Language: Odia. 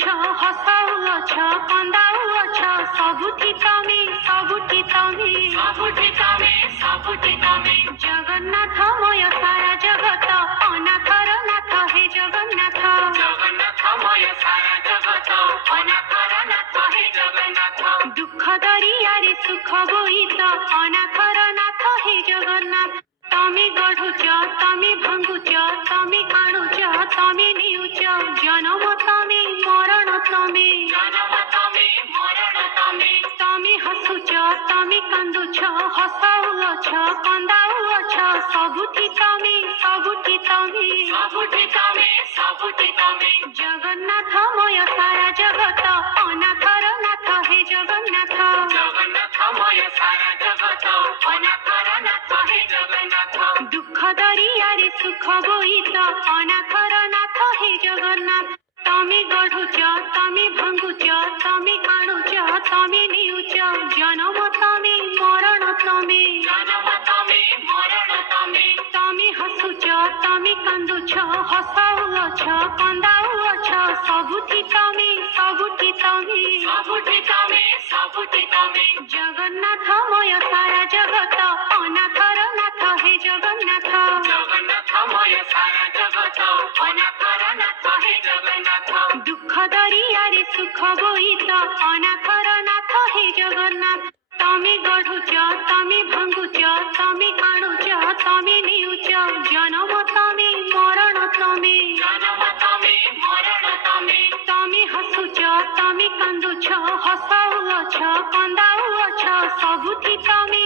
କାନ୍ଦୁଛ ହସାଉଅଛ କନ୍ଦାଉଅଛ ସବୁଠି ତମେ ସବୁଠି ତମେ ସବୁଠି ତମେ ସବୁଠି ତମେ ଜଗନ୍ନାଥମୟ ସାରା ଜଗତ ଅନାଥର ନାଥ ହେ ଜଗନ୍ନାଥ ଜଗନ୍ନାଥମୟ ସାରା ଜଗତ ଅନାଥର ନାଥ ହେ ଜଗନ୍ନାଥ ଦୁଃଖ ଦରିଆରେ ସୁଖ ବୋଇତ ଅନାଥର ନାଥ ହେ ଜଗନ୍ନାଥ ତମେ ଗଢୁଛ ତମେ ଭାଙ୍ଗୁଛ ତମେ ଆଣୁଛ ତମେ ନେଉଛ ଜନମ ତମେ ମରଣ ତମେ ଜନମ ତମେ ମରଣ ତମେ ତମେ ହସୁଛ ତମେ କାନ୍ଦୁଛ ହସାଉଅଛ କନ୍ଦାଉଅଛ ସବୁଠି ତମେ ସବୁଠି ତମେ ସବୁଠି ତମେ ସବୁଠି ତମେ ଜଗନ୍ନାଥମୟ ସାରା ଜଗତ ଅନାଥର ନାଥ ହେ ଜଗନ୍ନାଥ ଜଗନ୍ନାଥମୟ ସାରା ଜଗତ ଅନାଥର ନାଥ ହେ ଜଗନ୍ନାଥ ଦୁଃଖ ଦରିଆରେ ସୁଖ ବୋଇତ ଅନାଥର ନାଥ ହେ ଜଗନ୍ନାଥ ତମେ ଗଢୁଛ ତମେ ଭାଙ୍ଗୁଛ ତମେ ଆଣୁଛ ତମେ ନେଉଛ ଜନମ ତମେ ମରଣ ତମେ ଜନମ ତମେ ମରଣ ତମେ ତମେ ହସୁଛ ତମେ କାନ୍ଦୁଛ ହସାଉଅଛ କନ୍ଦାଉଅଛ ସବୁଠି ତମେ ସବୁଠି ତମେ ସବୁଠି ତମେ ସବୁଠି ତମେ ଜଗନ୍ନାଥମୟ ସାରା ଜଗତ ଅନାଥର ନାଥ ହେ ଜଗନ୍ନାଥ ଜଗନ୍ନାଥମୟ ସାରା ଜଗତ ଅନାଥର ନାଥ ହେ ଜଗନ୍ନାଥ ଦୁଃଖ ଦରିଆରେ ସୁଖ ବୋଇତ ଅନାଥର ନାଥ ହେ ଜଗନ୍ନାଥ ତମେ ଗଢୁଛ ତମେ ଭାଙ୍ଗୁଛ ତମେ ଆଣୁଛ ତମେ ନେଉଛ ଜନମ ତମେ ମରଣ ତମେ ଜନମ ତମେ ମରଣ ତମେ ତମେ ହସୁଛ ତମେ କାନ୍ଦୁଛ ହସାଉଅଛ କନ୍ଦାଉଅଛ ସବୁଠି ତମେ